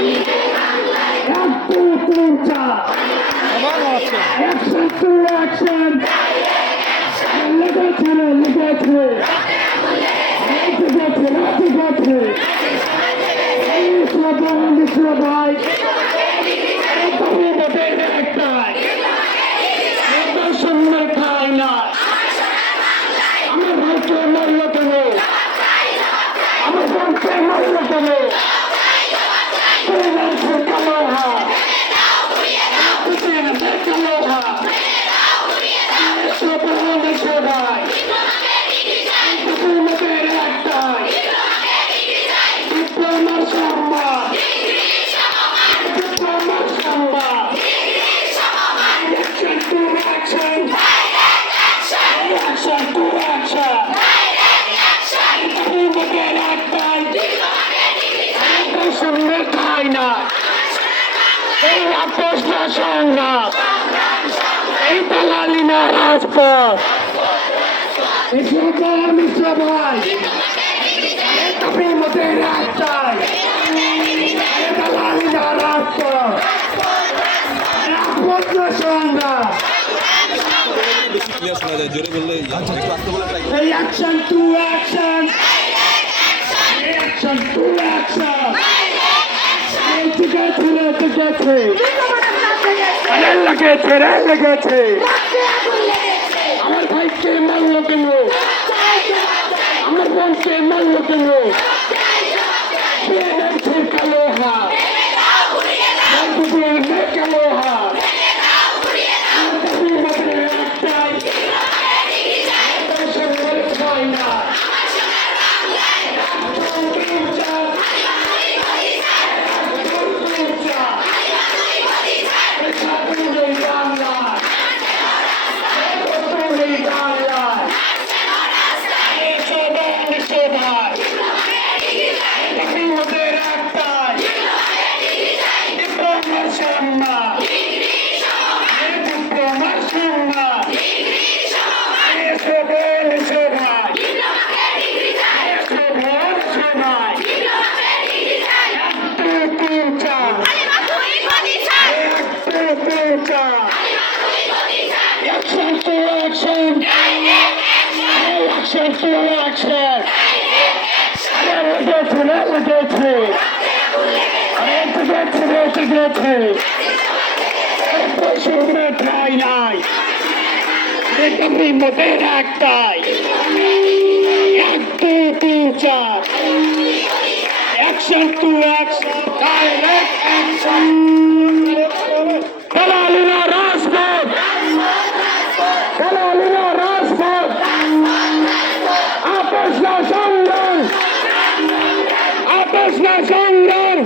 এক দুই তিন চার অ্যাকশন টু অ্যাকশন লেগেছে লেগেছে ভাই একটাই সামনে খায় না আমার ভাইকে মারল কেন আমার ভাইকে মারল কেন কালো হাত কালো হাত ভাই হুকুমতের একটাই ডিপ্লোমার সম্মান ডিপ্লোমার সম্মান action to action action to action হুকুমতের একটাই সামনে খায় না এই আপোষটা সংগ্রাম এই দালালি না রাজপথ মিশ্র ভাই হুকুমতের একটাই দালালি না রাজপথ আপোষ সংগ্রাম এই action to action action to action লেগেছে আমার ভাইকে মারল কেন আমার বোনকে মারল কেন কালো হাত কালো হাত Action to action! Action to action! মোটের একটাই এক দুই তিন চার action to action direct action দালালিনা রাজপথ দালালিনা রাজপথ আপোষ না সংগ্রাম আপোষ না সংগ্রাম